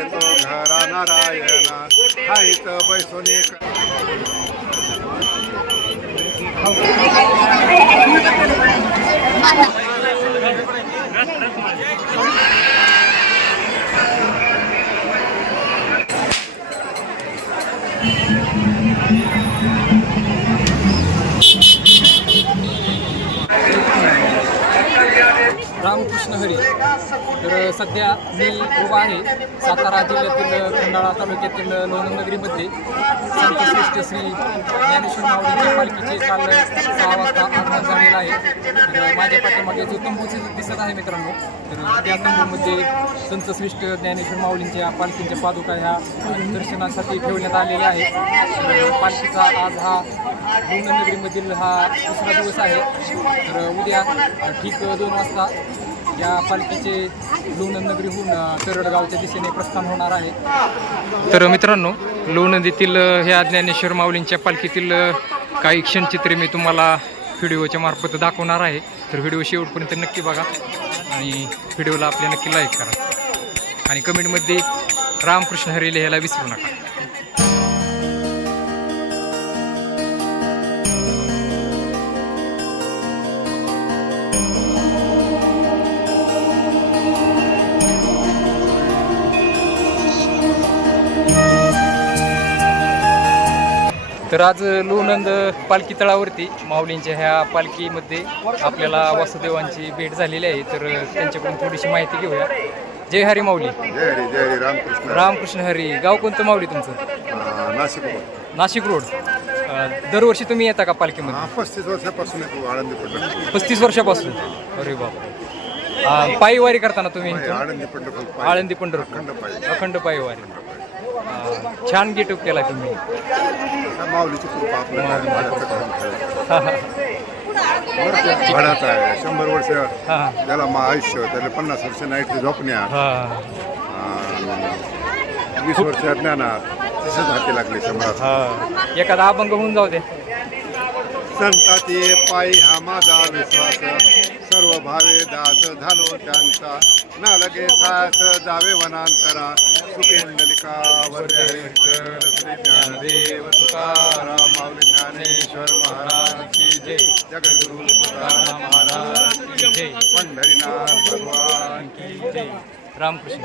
येतो घरा नारायणा. हायत बैसोनी रामकृष्ण हरी. तर सध्या मी उभा आहे सातारा जिल्ह्यातील खंडाळा तालुक्यातील लोणनगरीमध्ये संतश्रेष्ठ श्री ज्ञानेश्वर माऊलींच्या पालखीचे काल सहा वाजता आगमन झालेलं आहे. तर माझ्या पाठीमागे जो तंबू दिसत आहे मित्रांनो तर त्या तंबूमध्ये संतश्रेष्ठ ज्ञानेश्वर माऊलींच्या पालखींच्या पादुका ह्या दर्शनासाठी ठेवण्यात आलेल्या आहेत. पालखीचा आज हा लोणनगरीमधील हा दुसरा दिवस आहे. तर उद्या ठीक दोन वाजता या पालखीचे लोणंद होऊन तरडगावच्या दिशेने प्रस्थान होणार आहे. तर मित्रांनो लोण नदीतील ह्या ज्ञानेश्वर माऊलींच्या पालखीतील काही क्षणचित्रे मी तुम्हाला व्हिडिओच्या मार्फत दाखवणार आहे. तर व्हिडिओ शेवटपर्यंत नक्की बघा आणि व्हिडिओला आपल्या नक्की लाईक करा. आणि कमेंटमध्ये रामकृष्ण हरी लिहायला विसरू नका. तर आज लोणंद पालखी तळावरती माऊलींच्या ह्या पालखीमध्ये आपल्याला वासुदेवांची भेट झालेली आहे. तर त्यांच्याकडून थोडीशी माहिती घेऊया. जय हरी माऊली. जय हरी जय हरी रामकृष्ण रामकृष्ण हरी. गाव कोणतं माऊली तुमचं? अं, नाशिक नाशिक रोड. अ, दरवर्षी तुम्ही येता का पालखीमध्ये? पस्तीस वर्षापासून येतो आळंदी पंढरपूर पस्तीस वर्षापासून. अरे बाप पायी वारी करताना तुम्ही? आळंदी पंढरपूर आळंदी पंढरपूर. अखंड पाहिजे अखंड पायी वारी छान गेटअप केला तुम्ही. माऊलीची कृपा आपल्या काम आहे शंभर वर्ष त्याला मा आयुष्य त्याला पन्नास वर्ष नाईट झोपण्यात. अं, वीस वर्ष ज्ञानात. तसेच हाती लागले शंभरात. एखादा अभंग होऊन जाऊ दे. संताती पायी हा माझा विश्वास. सर्व भावे दास झालो त्यांचा. न लगे सास जावे वनांतरा. सुखेंडलिका श्री ज्ञानदेव तुकाराम माऊली ज्ञानेश्वर महाराज की जय. जगद्गुरु तुकाराम महाराज की जय. पंढरीनाथ भगवान की जय. रामकृष्ण.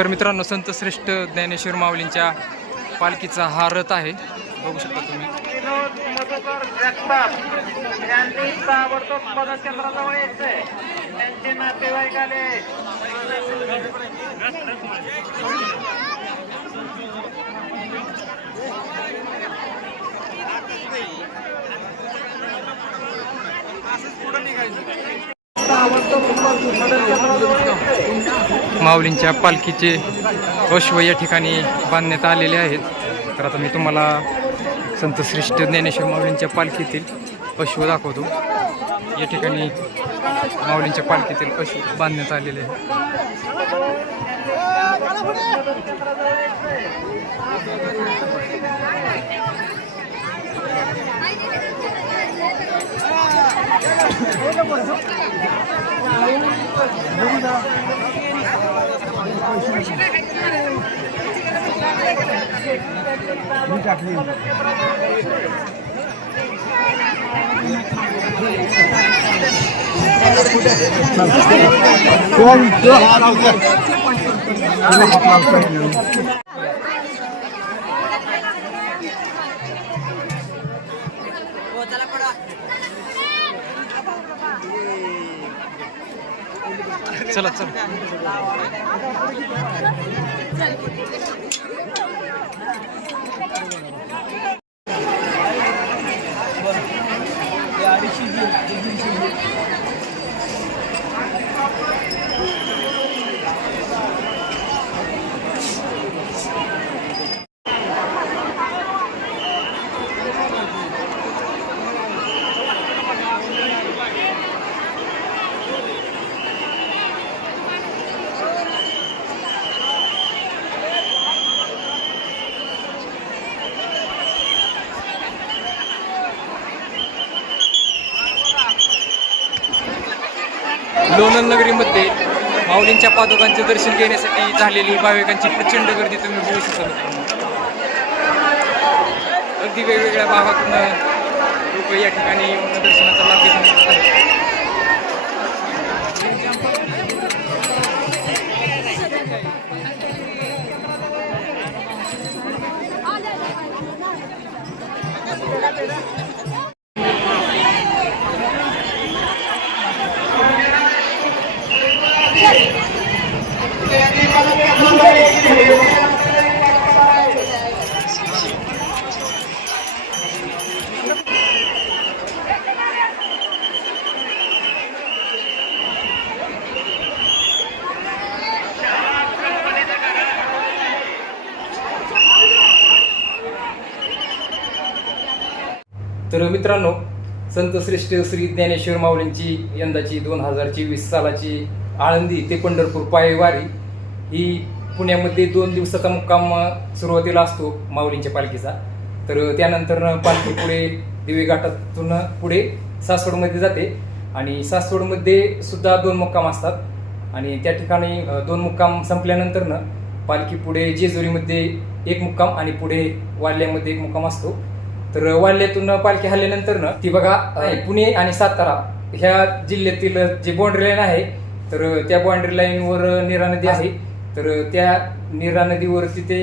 तर मित्रांनो संत श्रेष्ठ ज्ञानेश्वर माऊलींच्या पालखीचा हा रथ आहे बघू शकता तुम्ही विनोद माऊलींच्या पालखीचे अश्व या ठिकाणी बांधण्यात आलेले आहेत. तर आता मी तुम्हाला संत श्रेष्ठ ज्ञानेश्वर माऊलींच्या पालखीतील अश्व दाखवतो. या ठिकाणी माऊलींच्या पालखीतील अश्व बांधण्यात आलेले आहेत मदत केंद्राजवळ यायचंय चला चला. Hello. लोणंद नगरीमध्ये माऊलींच्या पादुकांचे दर्शन घेण्यासाठी झालेली भाविकांची प्रचंड गर्दी तुम्ही बघू शकता अगदी वेगवेगळ्या भागातून लोक या ठिकाणी दर्शनाचा लाभ घेऊन येत तर मित्रांनो संत श्रेष्ठ श्री ज्ञानेश्वर माऊलींची यंदाची दोन हजार चोवीस सालाची आळंदी ते पंढरपूर पायवारी ही पुण्यामध्ये दोन दिवसाचा मुक्काम सुरुवातीला असतो माऊलींच्या पालखीचा. तर त्यानंतर पालखी पुढे दिवे घाटातून पुढे सासवडमध्ये जाते आणि सासवडमध्ये सुद्धा दोन मुक्काम असतात आणि त्या ठिकाणी दोन मुक्काम संपल्यानंतर पालखी पुढे जेजुरीमध्ये एक मुक्काम आणि पुढे वाल्यामध्ये एक मुक्काम असतो. तर वाल्यातून पालखी हल्ल्यानंतर ना ती बघा पुणे आणि सातारा ह्या जिल्ह्यातील जे बाउंड्री लाईन आहे तर त्या बाउंड्री लाईनवर नीरा नदी आहे. तर त्या नीरा नदीवर तिथे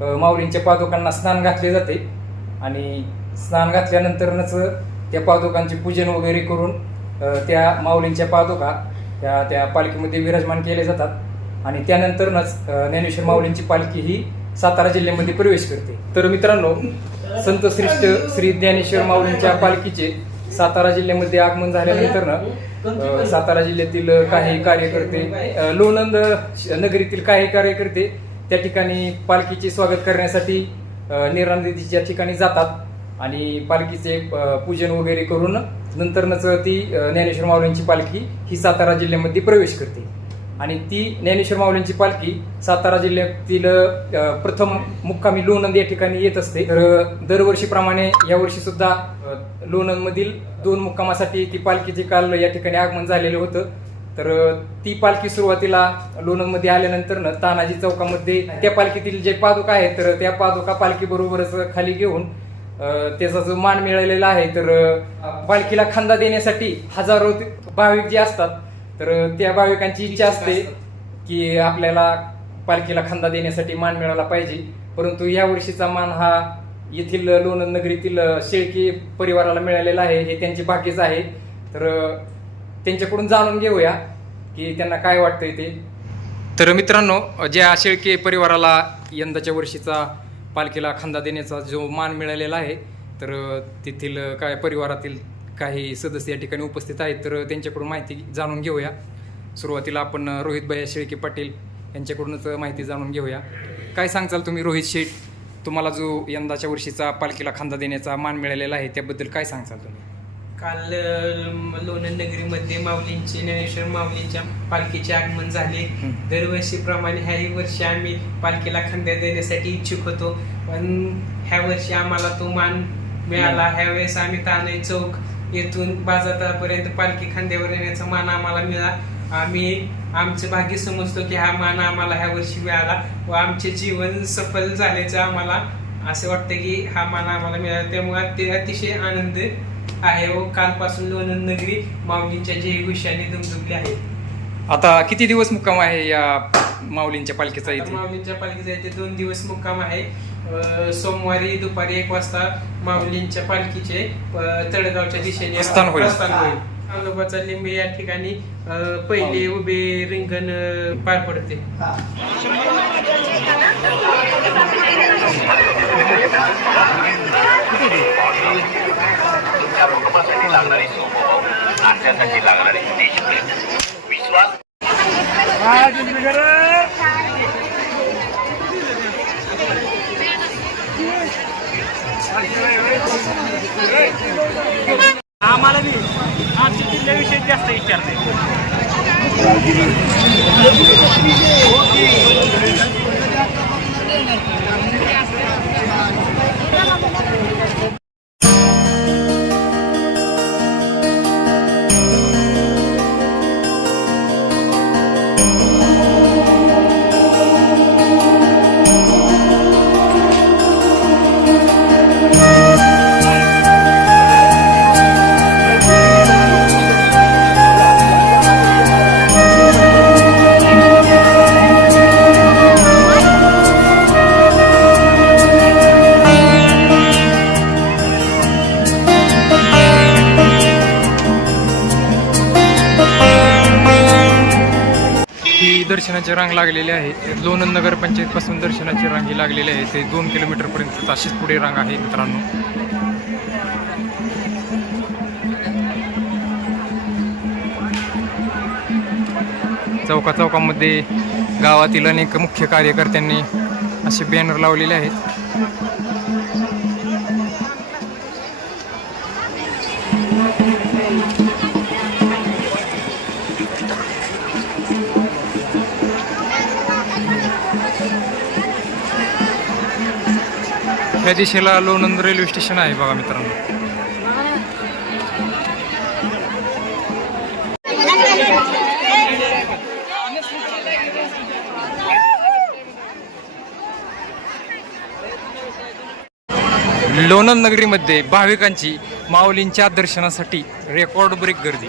माऊलींच्या पादुकांना स्नान घातले जाते. आणि स्नान घातल्यानंतरच त्या पादुकांचे पूजन वगैरे करून त्या माऊलींच्या पादुका त्या त्या पालखीमध्ये विराजमान केल्या जातात. आणि त्यानंतरच ज्ञानेश्वर माऊलींची पालखी ही सातारा जिल्ह्यामध्ये प्रवेश करते. तर मित्रांनो संत श्रेष्ठ श्री ज्ञानेश्वर माऊलींच्या पालखीचे सातारा जिल्ह्यामध्ये आगमन झाल्यानंतर सातारा जिल्ह्यातील काही कार्यकर्ते लोणंद नगरीतील काही कार्यकर्ते त्या ठिकाणी पालखीचे स्वागत करण्यासाठी अ, ठिकाणी जातात आणि पालखीचे पूजन वगैरे करून नंतरनच ती ज्ञानेश्वर माऊलींची पालखी ही सातारा जिल्ह्यामध्ये प्रवेश करते. आणि ती ज्ञानेश्वर माऊलींची पालखी सातारा जिल्ह्यातील प्रथम मुक्कामी लोणंद या ठिकाणी येत असते. तर दरवर्षीप्रमाणे यावर्षी सुद्धा लोणंदमधील दोन मुक्कामासाठी ती पालखीचे काल या ठिकाणी आगमन झालेलं होतं तर ती पालखी सुरुवातीला लोणंदमध्ये आल्यानंतर न तानाजी चौकामध्ये त्या पालखीतील जे पादुका आहेत तर त्या पादुका पालखी बरोबरच खाली घेऊन त्याचा जो मान मिळालेला आहे तर पालखीला खांदा देण्यासाठी हजारो भाविक जे असतात तर त्या भाविकांची इच्छा असते की आपल्याला पालखीला खांदा देण्यासाठी मान मिळाला पाहिजे. परंतु या वर्षीचा मान हा येथील लोणंद नगरीतील शेळके परिवाराला मिळालेला आहे हे त्यांचे भाग्यच आहे. तर त्यांच्याकडून जाणून घेऊया की त्यांना काय वाटतंय ते. तर मित्रांनो ज्या शेळके परिवाराला यंदाच्या वर्षीचा पालखीला खांदा देण्याचा जो मान मिळालेला आहे तर तेथील काय परिवारातील काही सदस्य या ठिकाणी उपस्थित आहेत तर त्यांच्याकडून माहिती जाणून घेऊया. सुरुवातीला आपण रोहित भैया शेळके पाटील यांच्याकडूनच माहिती जाणून घेऊया. काय सांगचाल तुम्ही रोहित शेठ? तुम्हाला जो यंदाच्या वर्षीचा पालखीला खांदा देण्याचा मान मिळालेला आहे त्याबद्दल काय सांगचाल तुम्ही? काल लोणंद नगरीमध्ये माऊलींचे ज्ञानेश्वर माऊलींच्या पालखीचे आगमन झाले. दरवर्षीप्रमाणे ह्याही वर्षी आम्ही पालखीला खांद्या देण्यासाठी इच्छुक होतो. पण ह्या वर्षी आम्हाला तो मान मिळाला. ह्यावेळेस आम्ही तानई चौक येथून बाजारापर्यंत पालखी खांद्यावर येण्याचा मान आम्हाला मिळाला. आम्ही आमचे भाग्य समजतो की हा मान आम्हाला ह्या वर्षी मिळाला व आमचे जीवन सफल झाल्याचं आम्हाला असं वाटतं की हा मान आम्हाला मिळाला. त्यामुळे ते अतिशय आनंद आहे व कालपासून लोणंद नगरी माऊलींच्या जयघोषाने दुमदुमली आहे. आता किती दिवस मुक्काम आहे या माऊलींच्या पालखीचा इथे? माऊलींच्या पालखीचा इथे दोन दिवस मुक्काम आहे. सोमवारी दुपारी एक वाजता माऊलींच्या पालखीचे तळगावच्या दिशेने प्रस्थान होईल. तालुकाचा लिंबे या ठिकाणी पहिले उभे रिंगण पार पडते. आम्हाला मी आमच्या जिल्ह्याविषयी जास्त विचारते ही दर्शनाची रांग लागलेली आहे. लोणंद नगर पंचायतपासून दर्शनाची रांग ही लागलेली आहे. ते दोन किलोमीटर पर्यंत अशीच पुढे रांग आहे मित्रांनो. चौका चौकामध्ये गावातील अनेक मुख्य कार्यकर्त्यांनी असे बॅनर लावलेले आहेत. या दिशेला लोणंद रेल्वे स्टेशन आहे बघा मित्रांनो. लोणंद नगरीमध्ये भाविकांची माऊलींच्या दर्शनासाठी रेकॉर्ड ब्रेक गर्दी.